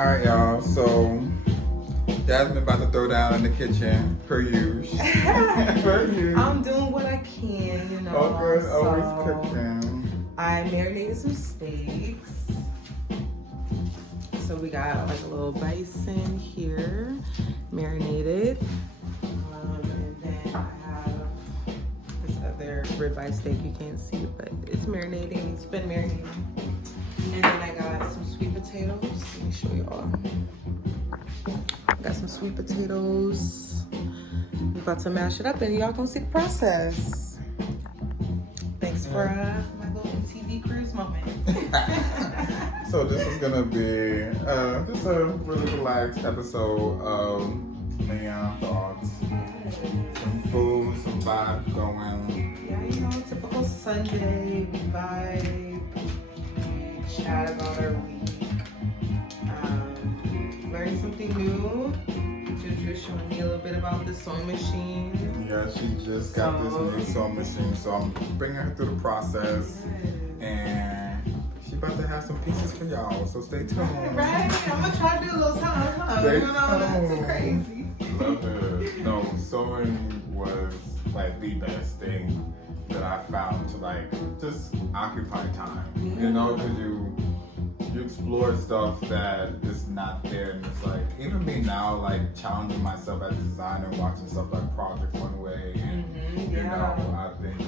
Alright, y'all. So, Jazzmine about to throw down in the kitchen, per usual. I'm doing what I can, you know. Oh, good. So Always cooking. I marinated some steaks. So we got like a little bison here, marinated. And then I have this other ribeye steak. You can't see it, but it's marinating. It's been marinating. And then I got some sweet potatoes. Let me show y'all. Got some sweet potatoes. I'm about to mash it up and y'all gonna see the process. Thanks for my little TV cruise moment. So this is gonna be just a really relaxed episode of Leon Thoughts. Some food, some vibes going. Yeah, you know, typical Sunday, we vibe, we chat about our week. Learning something new. JuJu showing me a little bit about the sewing machine. Yeah, she just got this new sewing machine, so I'm bringing her through the process. And she about to have some pieces for y'all, so stay tuned. Right? I'm gonna try to do a little something. Stay You know, that's tuned. too crazy. Love it. No, sewing was like the best thing that I found to like just occupy time. You know, because you explore stuff that is not there, and it's like even me now, like challenging myself as a designer, watching stuff like Project One Way, and you know, I think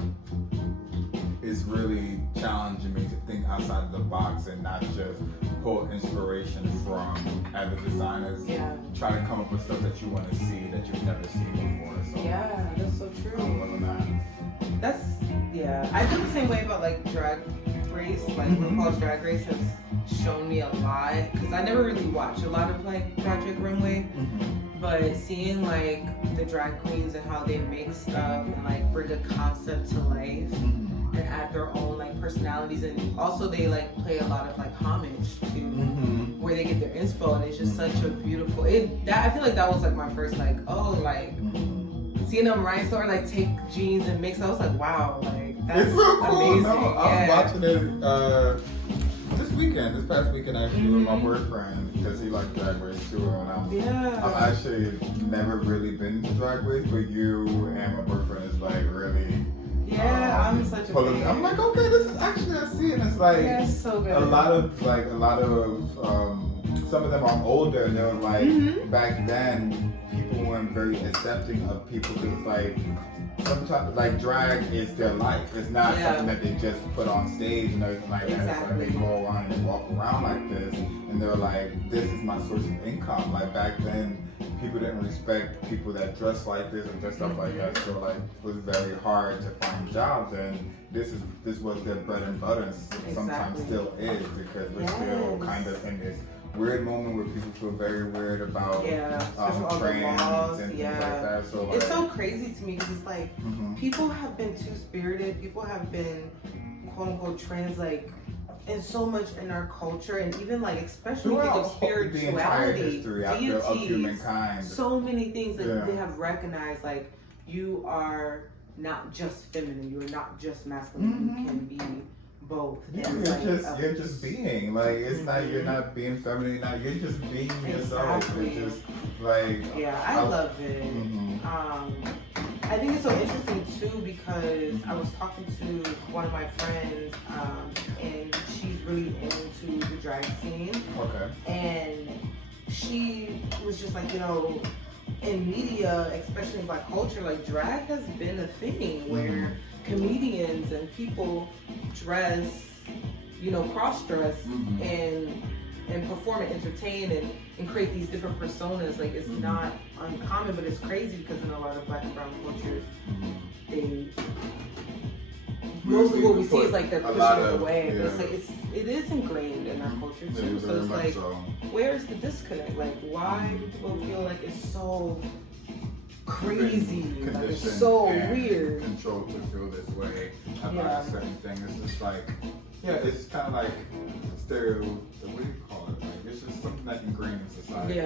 it's really challenging me to think outside of the box and not just pull inspiration from other designers. Yeah. Try to come up with stuff that you want to see that you've never seen before. So Yeah, that's so true. I'm loving that. That's, yeah. I feel the same way about like Drag Race. Like RuPaul's Drag Race has shown me a lot, because I never really watched a lot of like Project Runway, but seeing like the drag queens and how they make stuff and like bring a concept to life and add their own like personalities, and also they like play a lot of like homage to where they get their inspo, and it's just such a beautiful I feel like that was like my first like seeing them rhinestone like take jeans and mix. I was like, wow, like that's it's real cool. amazing. No, I was watching it this past weekend actually with my boyfriend, because he likes Drag Race too, and I'm actually never really been to Drag Race, but you and my boyfriend is like really I'm such a fan. I'm like, okay, this is actually, I see it, and it's like it's so good. a lot of some of them are older, and they're like back then people weren't very accepting of people, because like sometimes like drag is their life. It's not something that they just put on stage and everything like that. It's like they go around and walk around like this, and they're like, this is my source of income. Like back then, people didn't respect people that dress like this and dress up like that. So like it was very hard to find jobs, and this was their bread and butter, and sometimes still is, because we're still kind of in this weird moment where people feel very weird about trans and things like that. So like, it's so crazy to me, because it's like people have been two spirited. People have been quote unquote trans like in so much in our culture, and even like especially think of spirituality, deities, of humankind. So many things that they have recognized, like you are not just feminine, you are not just masculine, you can be both. Yeah, you're just being like, it's not, you're not being feminine, you're just being yourself. You're just like, I love it. I think it's so interesting too, because I was talking to one of my friends, and she's really into the drag scene. And she was just like, you know, in media, especially in Black culture, like drag has been a thing where comedians and people dress, you know, cross-dress and perform and entertain and create these different personas. Like it's not uncommon, but it's crazy, because in a lot of Black and brown cultures, most of what we see is like they're pushing it away. But it's like it is ingrained in our culture too. So it's like, where's the disconnect? Like why do people feel like it's so crazy, like it's so weird, controlled to feel this way about a certain thing? It's just like, it's kind of like what do you call it? Like it's just something that's ingrained in society.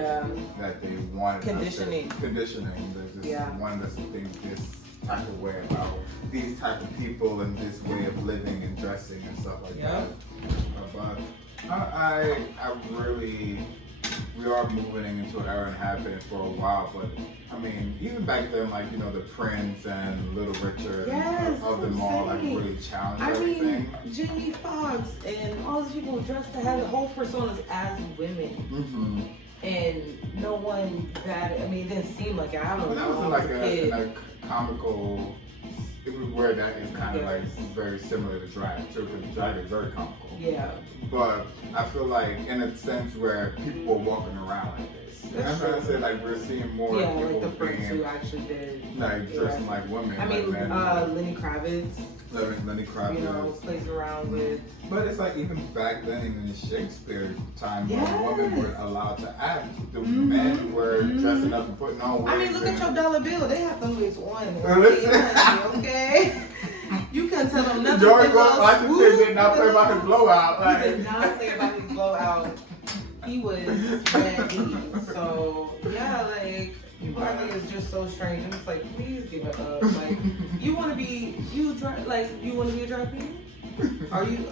That they wanted conditioning. They just wanted us to think this type of way about these type of people and this way of living and dressing and stuff like that. But I really we are moving into an era and have been for a while, but I mean, even back then, like, you know, the Prince and Little Richard of them all, like, really challenged everything. I mean, Jamie Foxx and all these people dressed to have the whole personas as women. And no one bad. I mean, it didn't seem like it. I don't know. That was like a comical. It was where that is kind of like very similar to drag too, because drag is very comical. Yeah. But I feel like in a sense where people were walking around like this. I'm trying to say, like, we're seeing more people like the Prince being who actually did like dressing like women. I mean, like Lenny Kravitz. Lenny Kravitz. You know, plays around with. But it's like even back then, even in Shakespeare time, when women were allowed to act, the men were dressing up and putting on wigs. I mean, look at your dollar bill. They have them wigs on. Okay. You couldn't tell them nothing. George Washington did not play about his blowout. Like. He did not play about his blowout. He was ready. So yeah, like people I think it's just so strange. I'm just like, please give it up. Like, you want to be you want to be a drag queen? Are you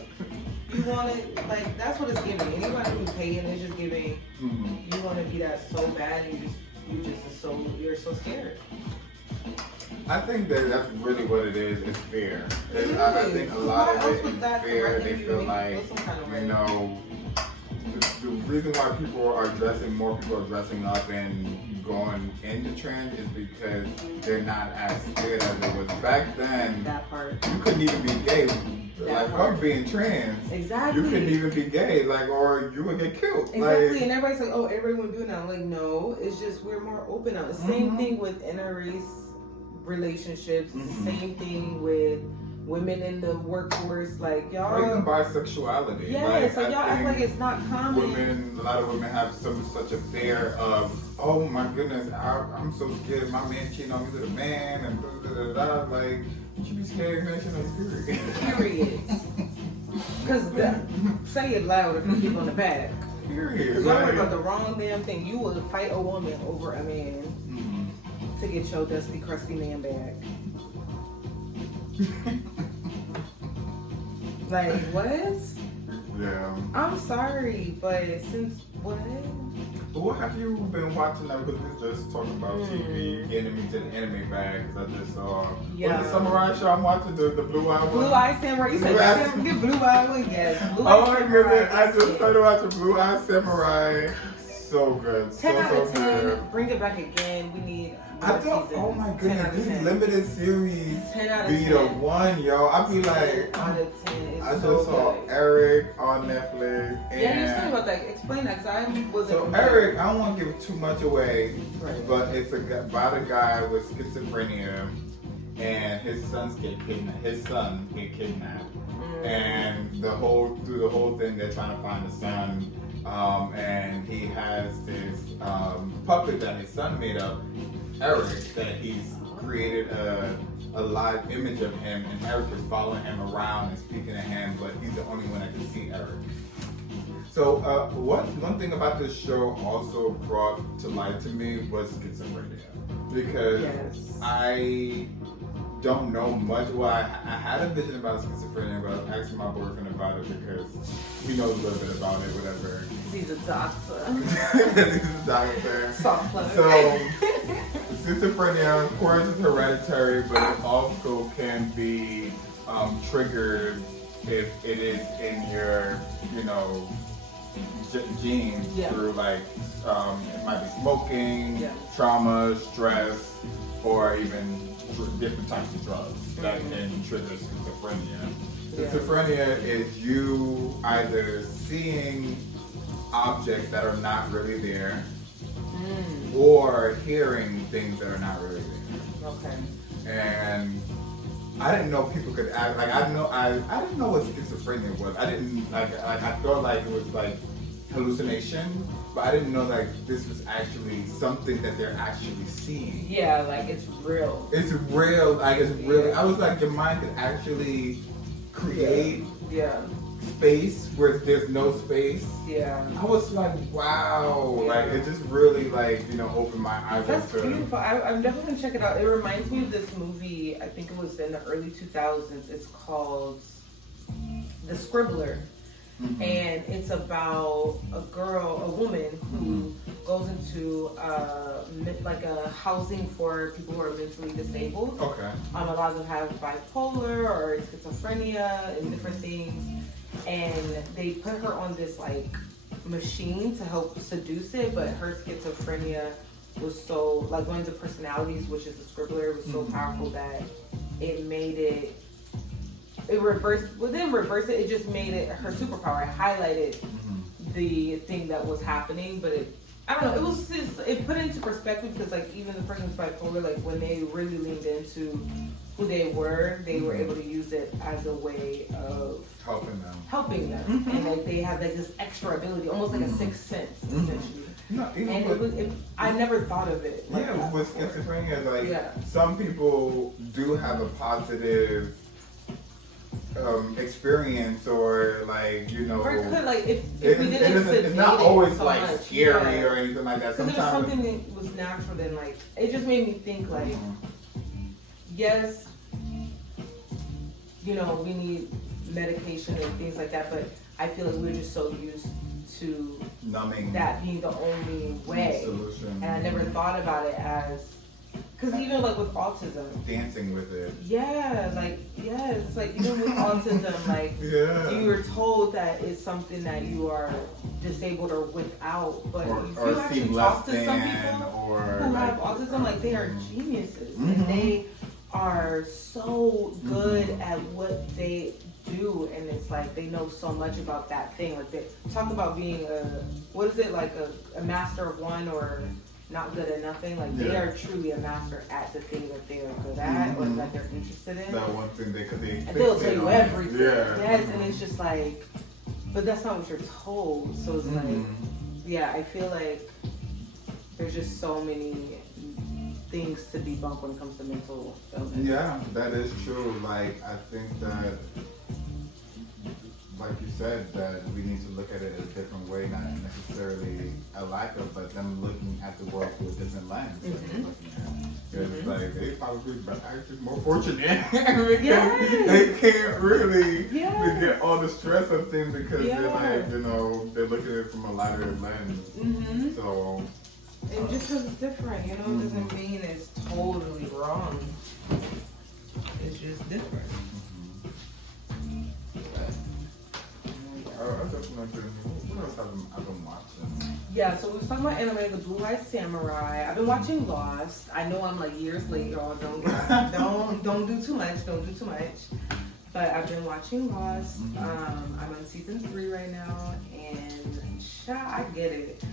want it? Like, that's what it's giving. Anybody who's paying is just giving. You want to be that so bad, and you're so scared. I think that that's really what it is. It's fear. I think a lot of it is fear. They feel like, you know, the reason why more people are dressing up and going into trend is because they're not as scared as it was back then. That part. You couldn't even be gay. Like, fuck being trans. Exactly. You couldn't even be gay, like, or you would get killed. Exactly. Like, and everybody's like, oh, everyone doing that. I'm like, no, it's just we're more open now. The same thing with interrace relationships. The same thing with women in the workforce. Like, y'all. Or even bisexuality. Yes, like y'all act like it's not common. A lot of women have such a fear of, oh my goodness, I'm so scared my man cheating on me with a man and like, you should be scared, man. Period. Because say it louder for people in the back. Period. Because y'all worry about the wrong damn thing. You will fight a woman over a man to get your dusty, crusty man back. Like, what? Yeah. I'm sorry, but since what? But what have you been watching now? Because we're just talking about TV, getting me to the anime bag. Because I just saw the samurai show I'm watching, the Blue Eye one. Blue Eye Samurai. You said get Blue Eye one? Yes. Blue Eye Samurai. I just started watching Blue Eye Samurai. So good. 10 out of 10. Good. Bring it back again. We need more seasons. Oh my goodness, this limited series 10 out of be 10. The one, yo. I be like, 10 out of 10. I just saw Eric on Netflix. And yeah, you talking about that. Explain that, because I wasn't. So Eric, I don't want to give too much away, but it's about a guy with schizophrenia, and his son get kidnapped, and through the whole thing, they're trying to find the son. And he has this puppet that his son made up, Eric, that he's created a live image of him, and Eric is following him around and speaking to him, but he's the only one that can see Eric. So one thing about this show also brought to light to me was schizophrenia, because I don't know much. Well, I had a vision about schizophrenia, but I was asking my boyfriend about it because he knows a little bit about it, whatever. He's a doctor. He's a doctor. Soft plug. So, schizophrenia, of course, is hereditary, but it also can be triggered if it is in your, genes through like, it might be smoking, trauma, stress, or even different types of drugs that can trigger schizophrenia. Schizophrenia is you either seeing objects that are not really there, or hearing things that are not really there. Okay. And I didn't know people could act like I didn't know what schizophrenia was. I didn't I thought like it was like hallucination, but I didn't know like this was actually something that they're actually seeing. Yeah, like it's real. It's real, like it's real. I was like, your mind could actually create space where there's no space. Yeah. I was like, wow. Yeah. Like it just really opened my eyes. That's beautiful. I'm definitely gonna check it out. It reminds me of this movie, I think it was in the early 2000s. It's called The Scribbler. and it's about a woman who goes into like a housing for people who are mentally disabled. Okay. A lot of them have bipolar or schizophrenia and different things, and they put her on this like machine to help seduce it, but her schizophrenia was so, like, one of the personalities, which is the scribbler, was so powerful that it made it reversed. Well, didn't reverse it. It just made it her superpower. It highlighted the thing that was happening, but I don't know. It was just, it put it into perspective because, like, even the person who's bipolar, like, when they really leaned into who they were able to use it as a way of helping them, and like they have like this extra ability, almost like a sixth sense, essentially. No, and I never thought of it. Like yeah, with schizophrenia, like some people do have a positive experience, or like, you know, or it could, like, if we didn't it's not always so like much, scary or anything like that. Because if it was something that was natural, then like it just made me think like, yes, you know, we need medication and things like that, but I feel like we're just so used to numbing that being the only way solution. And I never thought about it as, because even like with autism, dancing with it. Yeah, like, yes, it's like even with autism, like you were told that it's something that you are disabled or without, but if you actually talk to some people who have autism, like they are geniuses and they are so good at what they do, and it's like they know so much about that thing. Like they talk about being a master of one or not good at nothing. Like they are truly a master at the thing that they are good at or that they're interested in. That one thing and they'll tell you everything. Yeah. Yes, and it's just like, but that's not what you're told. So it's like, yeah, I feel like there's just so many things to debunk when it comes to mental illness. Yeah, that is true. Like, I think that, like you said, that we need to look at it a different way, not necessarily a lack of, but them looking at the world through a different lens. Because like they probably actually more fortunate because they can't really get all the stress of things because they're like, you know, they're looking at it from a lighter lens. So. And just because it's different, you know, doesn't mean it's totally wrong. It's just different. What else I've been watching? Yeah, so we was talking about anime, The Blue-Eyed Samurai. I've been watching Lost. I know I'm like years late, y'all. Don't do too much. Don't do too much. But I've been watching Lost. I'm on season 3 right now, and I get it.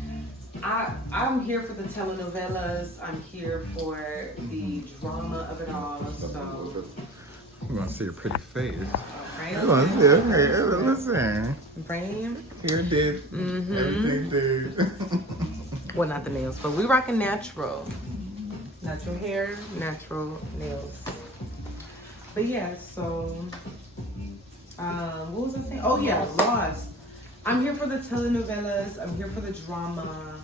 I'm here for the telenovelas. I'm here for the drama of it all. So I'm gonna see your pretty face. Right? I'm gonna see, okay, listen. Brain. Hair did. Everything did. Well, not the nails, but we rocking natural. Natural hair, natural nails. But yeah, so what was I saying? Oh yeah, Lost. I'm here for the telenovelas. I'm here for the drama,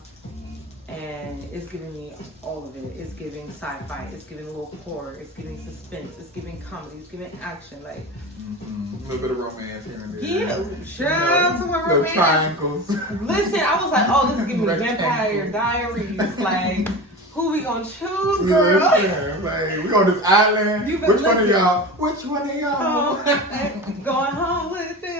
and it's giving me all of it. It's giving sci-fi. It's giving a little horror. It's giving suspense. It's giving comedy. It's giving action. Like a little bit of romance here and there. Yeah, shout out to my romance. The triangles. Listen, I was like, oh, this is giving me Vampire Diaries. Like, who we gonna choose, girl? Listen, like, we on this island. Which one of y'all? Which one of y'all? Going home with them.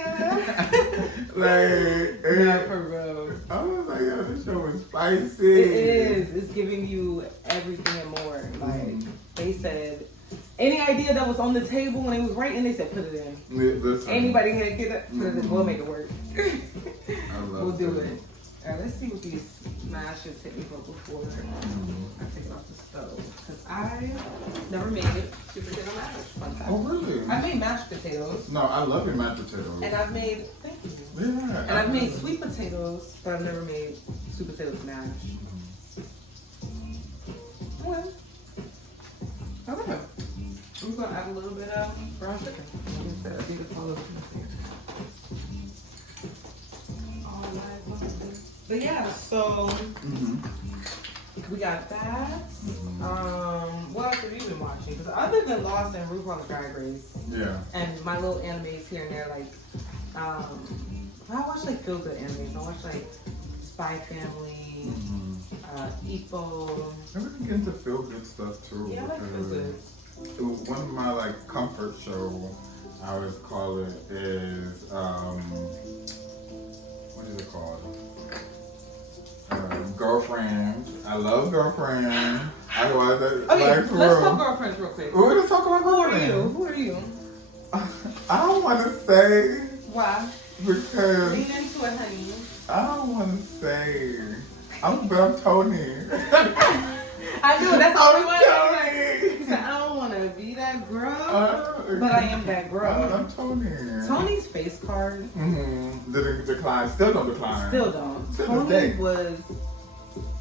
Like, yeah, for real. I was like, yo, this show is spicy. It is. It's giving you everything and more. Like, they said, any idea that was on the table when it was writing, they said, put it in. Listen. Anybody can get it, put it in. We'll make it work. I love we'll do it. All right, let's see what these mashes hit me for before I take it off the stove. Because I never made it sweet potato mash. Fun fact. Oh, really? I made mashed potatoes. No, I love your mashed potatoes. And I've made, thank you. Yeah. And I've made sweet potatoes, but I've never made sweet potatoes mash. Well, okay. I'm going to add a little bit of brown chicken. But yeah, so we got that. What else have you been watching? Because other than Lost and RuPaul's Drag Race, and my little animes here and there, like I watch like feel good animes. I watch like Spy Family, Ipo. I really get into feel good stuff too. Yeah, I like feel good. One of my like comfort show, I always call it, is what is it called? Girlfriend. I love Girlfriend. I watch that. Okay, like, let's talk Girlfriends real quick. We're gonna talk about Who are Girlfriend. you? Who are you? I don't want to say Why? because Lean into it, honey. I don't want to say. But I'm Tony. I knew that's all we wanted. Tony. He said, I don't want to be that girl, but I am that girl. I'm Tony. Tony's face card. Didn't decline. Still don't decline. Still don't. To Tony this day. was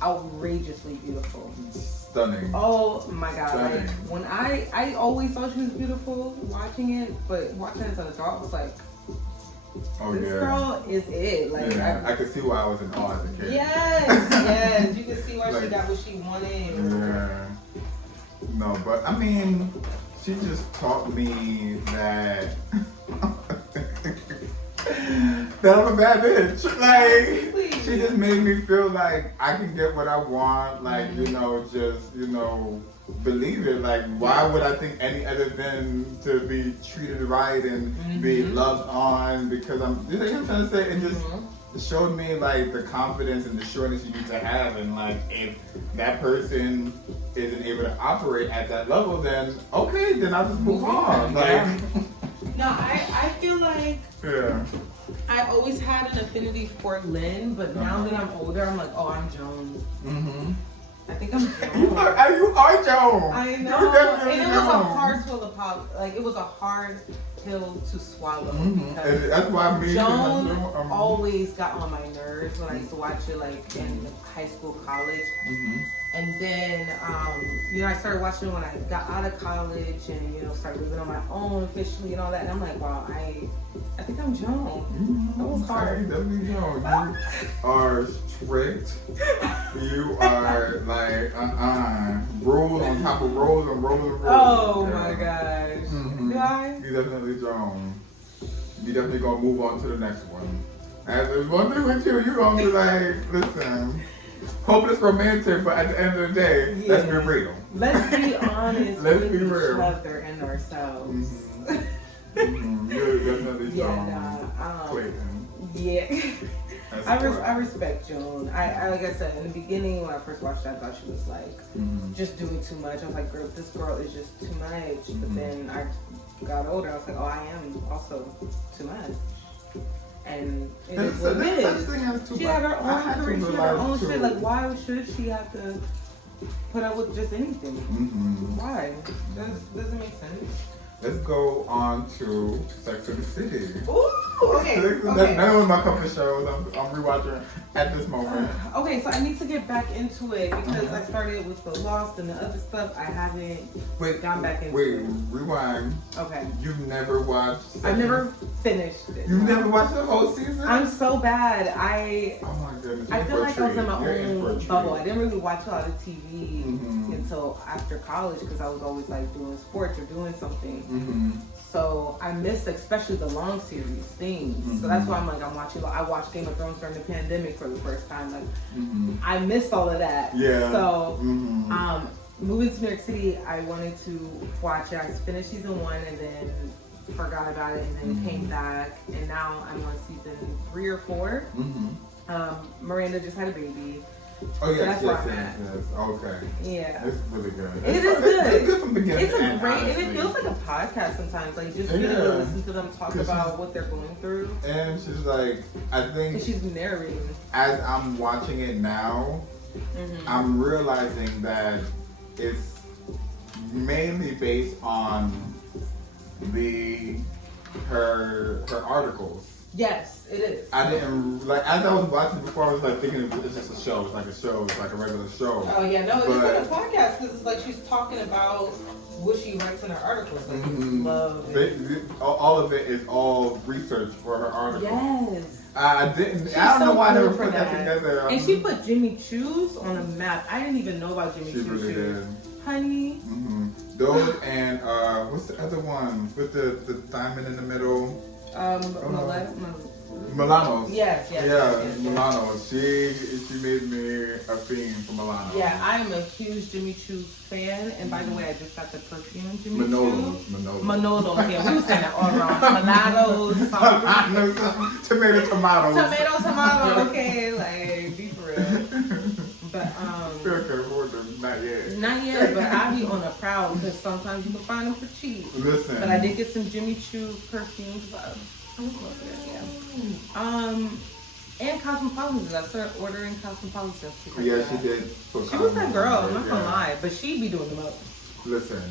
outrageously beautiful. Stunning. Oh my god. Stunning. Like, when I always thought she was beautiful watching it, but watching it as an adult, I was like, Oh this yeah. girl is it. Like Yeah, I could see why I was in awe as a kid. yes. You can see why she Like, got what she wanted. Yeah. No, but I mean, she just taught me that that I'm a bad bitch. Like, Please. she just made me feel like I can get what I want. Like, just believe it. Like, why would I think any other than to be treated right and be loved on? Because you know what I'm trying to say? It just showed me like the confidence and the sureness you need to have, and like if that person isn't able to operate at that level, then okay, then I'll just move on. Like, No, I feel like yeah. I always had an affinity for Lynn, but now that I'm older, I'm like, oh, I'm Joan. I think I'm Joan. You are Joan. I know. You're definitely And it was a Joan. hard pill to pop. Like, it was a hard pill to swallow. And Because that's why me Joan and always got on my nerves when I used to watch it, like, in high school, college. And then, I started watching it when I got out of college and, started living on my own officially and all that. And I'm like, wow, I think I'm Joan. That was hard. Definitely Joan. You are strict. You are like, rules on top of rules and rules and rules. Oh my gosh. Do I? You definitely Joan. You definitely gonna move on to the next one. As there's one thing with you, you're gonna be like, listen, hopeless romantic, but at the end of the day, let's be real. Let's be honest Let's with be each real. other and ourselves. You're definitely Joan. Clayton. Yeah. That's I respect Joan. I like I said, in the beginning when I first watched it, I thought she was like just doing too much. I was like, girl, this girl is just too much. But then I got older, I was like, oh, I am also too much. And it is what it is. She had her own career, she had her own shit. Like, why should she have to put up with just anything? Why? Doesn't make sense. Let's go on to Sex and the City. Ooh, okay. That's one of my comfort shows. I'm rewatching at this moment. Okay, so I need to get back into it because I started with The Lost and the other stuff. I haven't gone back into it. Rewind. Okay. You've never watched I've never finished it. You've never watched the whole season? I'm so bad. Oh my goodness. I feel like I was in my own bubble. I I didn't really watch a lot of TV until after college because I was always like doing sports or doing something. So I missed especially the long series things. So that's why I'm watching. I watched Game of Thrones during the pandemic for the first time. Like I missed all of that. Yeah. So moving to New York City, I wanted to watch it. I finished season 1 and then forgot about it and then came back and now I'm on season 3 or 4. Miranda just had a baby. Oh So yes, that's yes. Okay. Yeah. It's really good. It is good. It's good from beginning It's to end, great, honestly. and it feels like a podcast sometimes. Like just getting to listen to them talk about what they're going through. And she's like, I think And she's narrating. as I'm watching it now, I'm realizing that it's mainly based on her articles. Yes, it is. I didn't like as I was watching before. I was like thinking it's just a show. It's like a show. It's like a regular show. Oh yeah, no, it's like a podcast because it's like she's talking about what she writes in her articles. Like love it. All of it is all research for her article. Yes. I didn't. I don't know why I never put that together. And she put Jimmy Choo's on a map. I didn't even know about Jimmy Choo's. She really did. Honey. Those and what's the other one with the diamond in the middle? Milanos. Yes. Milanos. She made me a fiend for Milanos. Yeah, I am a huge Jimmy Choo fan. And by the way, I just got the perfume Jimmy Choo. Manolos. Yeah, we were saying that all wrong. Manados. Tomato. Okay, like, be for real. But, not yet, but I be on a prowl because sometimes you can find them for cheap. Listen. But I did get some Jimmy Choo perfume. And Cosmopolitans. I started ordering Cosmopolitans. Yeah, she did. She was that girl, I'm not gonna lie, but she be doing the most. Listen.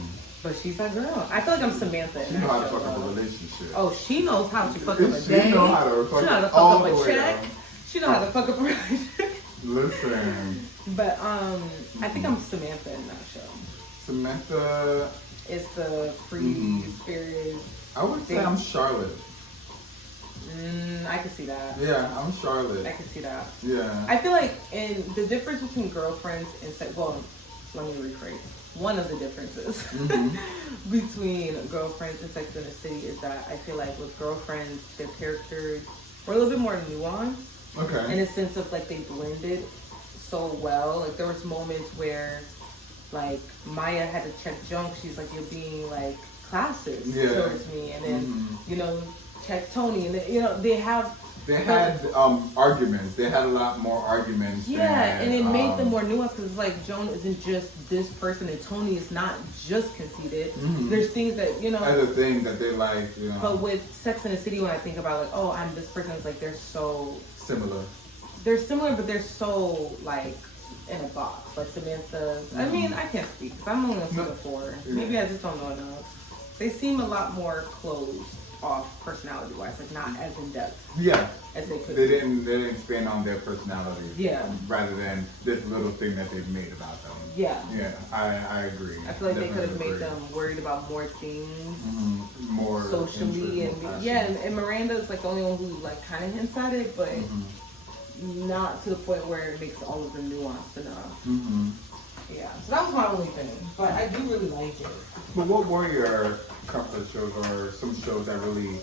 But she's that girl. I feel like I'm Samantha. She knows how to fuck up a relationship. Oh, she knows how to fuck up a day. She knows how to fuck up a check. She knows how to fuck up a relationship. Listen. But I think I'm Samantha in that show. Samantha is the free spirit. I would say I'm Charlotte. I can see that. Yeah, I'm Charlotte. I can see that. Yeah. I feel like the difference between girlfriends and let me rephrase. One of the differences between girlfriends and Sex and the City is that I feel like with girlfriends, their characters were a little bit more nuanced. Okay. In a sense of like they blended so well. Like there was moments where like Maya had to check junk. She's like, you're being like classist towards me, and then you know, check Tony, and then, you know, they had arguments. They had a lot more arguments. Yeah, and it made them more nuanced because it's like Joan isn't just this person, and Tony is not just conceited. There's things that, you know, other things that they like, you know. But with Sex and the City, when I think about like, oh, I'm this person, it's like they're so similar. They're similar, but they're so like in a box. Like Samantha. I mean, I can't speak because I'm only on season 4. Maybe I just don't know enough. They seem a lot more closed off personality wise, like not as in depth. Yeah. As they could. They didn't expand on their personality. Yeah. Rather than this little thing that they've made about them. Yeah. Yeah, I agree. I feel like they could have made them worried about more things. More socially and and Miranda's like the only one who like kind of hints at it, but not to the point where it makes all of them nuanced enough. Yeah, so that was my only thing, but I do really like it. But what were your comfort shows or some shows that really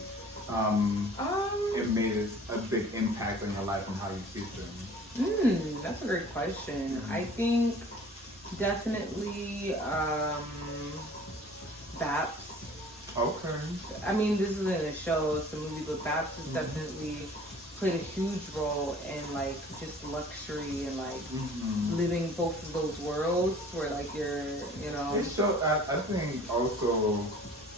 it made a big impact on your life and how you see them? That's a great question. I think definitely Baps. Okay. I mean, this isn't a show, it's a movie, but Baps has definitely played a huge role in like just luxury and like living both of those worlds where like you're, you know. It's so I think also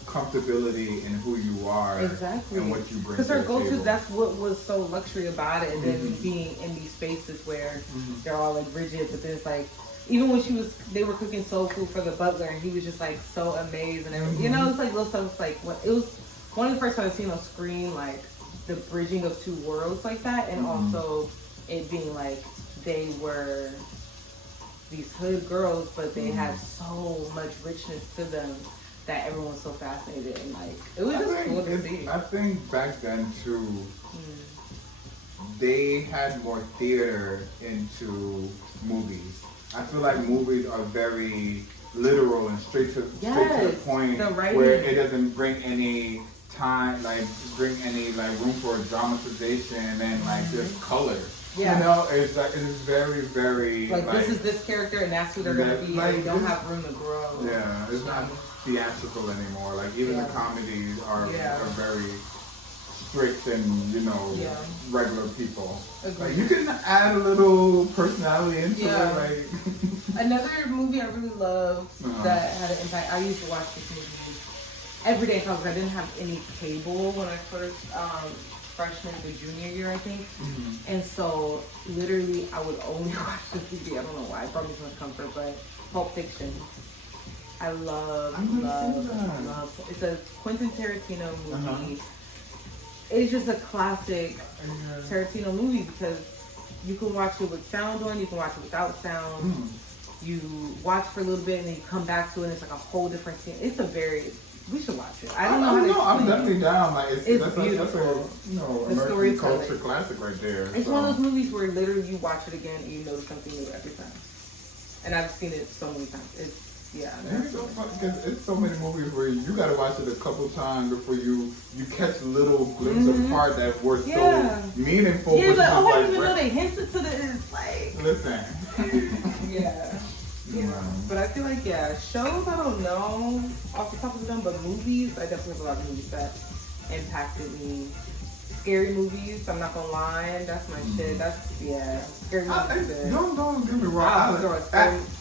comfortability in who you are, exactly, and what you bring. Because her go-to, that's what was so luxury about it, and then being in these spaces where they're all like rigid, but then it's like. Even when they were cooking soul food for the butler, and he was just like so amazed and everything. You know, it's like little stuff. Like it was one of the first times I've seen on screen like the bridging of two worlds like that, and also it being like they were these hood girls, but they had so much richness to them that everyone was so fascinated, and like it was just cool to see. I think back then too, they had more theater into movies. I feel like movies are very literal and straight to the point, where it doesn't bring any time, like bring any like room for dramatization and like just color. Yeah. You know, it's like it is very, very like this is this character and that's who they're gonna be. Like, and you don't have room to grow. Yeah, it's not theatrical anymore. Like even the comedies are very strict and, you know, regular people. Like, you can add a little personality into it. Like another movie I really loved that had an impact. I used to watch this movie every day because I didn't have any cable when I first freshman to junior year, I think. And so literally I would only watch this movie. I don't know why. It brought me so much comfort, but Pulp Fiction. I love. It's a Quentin Tarantino movie. It's just a classic Tarantino movie because you can watch it with sound on, you can watch it without sound. You watch for a little bit and then you come back to it and it's like a whole different scene. We should watch it. I don't know how to explain I'm definitely down. Like it's beautiful. That's a American culture classic right there. It's one of those movies where literally you watch it again and you notice something new every time. And I've seen it so many times. Yeah. It's so funny because it's so many movies where you gotta watch it a couple times before you catch little glimpses of part that were so meaningful. Yeah, like, oh, I didn't even know they hinted to this. Like, listen. Yeah. But I feel like, shows, I don't know off the top of the dome, but movies, I definitely have a lot of movies that impacted me. Scary movies, I'm not gonna lie, that's my shit. That's, scary movies. Don't get me wrong.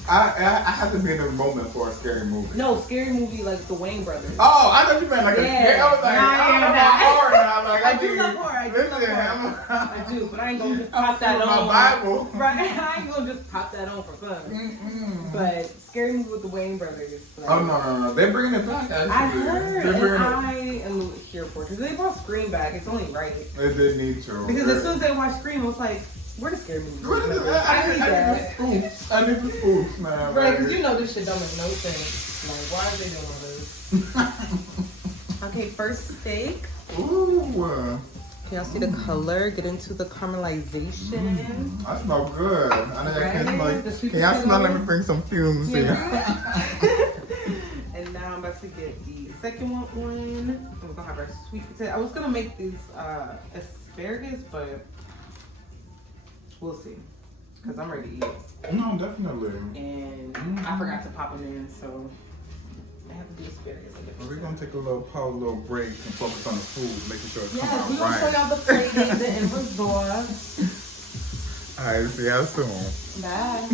I have to be in the moment for a scary movie. No, scary movie like the Wayne Brothers. Oh, I thought you meant like a scary. I was like, I don't know horror now. Like, I do love horror. I do, but I ain't gonna just pop that on. My Bible. Right, I ain't gonna just pop that on for fun. But scary movie with the Wayne Brothers. Like, oh no, they're bringing it back. Actually. I heard, and I am here for it because they brought Scream back. It's only right. They did need to. Because as soon as they watched Scream, I was like, where the scary movies? I need that. I need the spoofs, man. Right, because you know this shit don't make no sense. Like, why are they doing all this? Okay, first steak. Ooh. Can y'all see the color? Get into the caramelization. I smell good. I know y'all can smell. Can y'all potato. smell? Let me bring some fumes here. And now I'm about to get the second one on. We're gonna have our sweet potato. I was gonna make these asparagus, but we'll see. Cause I'm ready to eat it. No, definitely. And I forgot to pop them in, so I have to do asparagus. We're gonna take a little break and focus on the food, making sure it's Yeah, coming we're out gonna show right. y'all the plate, the end result. All right, see y'all soon. Bye.